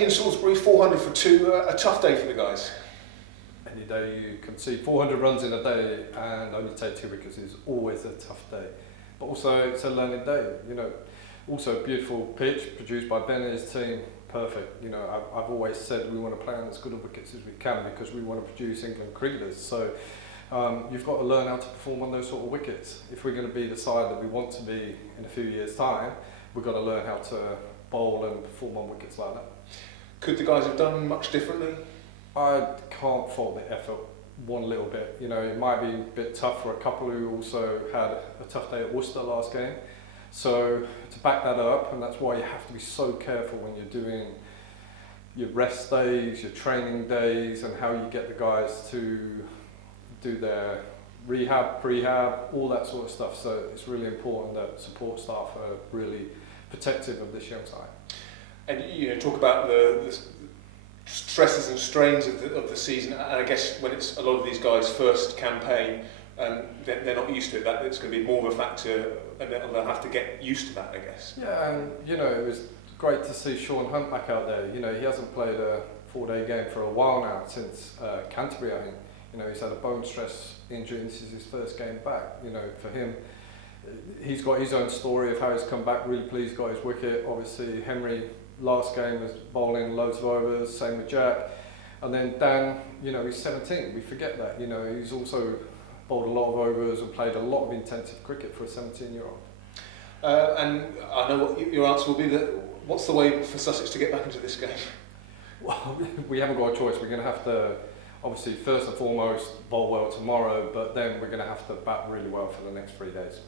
In Salisbury, 400 for two, a tough day for the guys. Any day you concede 400 runs in a day and only take 2 wickets is always a tough day. But also it's a learning day, you know. Also a beautiful pitch produced by Ben and his team, perfect. You know, I've always said we want to play on as good of wickets as we can because we want to produce England cricketers. So you've got to learn how to perform on those sort of wickets. If we're going to be the side that we want to be in a few years' time, we've got to learn how to bowl and perform on wickets like that. Could the guys have done much differently? I can't fault the effort one little bit. You know, it might be a bit tough for a couple who also had a tough day at Worcester last game. So to back that up, and that's why you have to be so careful when you're doing your rest days, your training days, and how you get the guys to do their rehab, prehab, all that sort of stuff. So it's really important that support staff are really protective of this young side. And you talk about the stresses and strains of the season, and I guess when it's a lot of these guys' first campaign, they're not used to it. That it's going to be more of a factor, and they'll have to get used to that, I guess. Yeah, and you know, it was great to see Sean Hunt back out there. You know, he hasn't played a 4-day game for a while now, since Canterbury, I think. You know, he's had a bone stress injury, and this is his first game back. You know, for him, he's got his own story of how he's come back. Really pleased, got his wicket. Obviously, Henry last game was bowling loads of overs. Same with Jack, and then Dan. You know, he's 17. We forget that. You know, he's also bowled a lot of overs and played a lot of intensive cricket for a 17-year-old. And I know what your answer will be. That what's the way for Sussex to get back into this game? Well, we haven't got a choice. We're going to have to, obviously, first and foremost, bowl well tomorrow, but then we're going to have to bat really well for the next 3 days.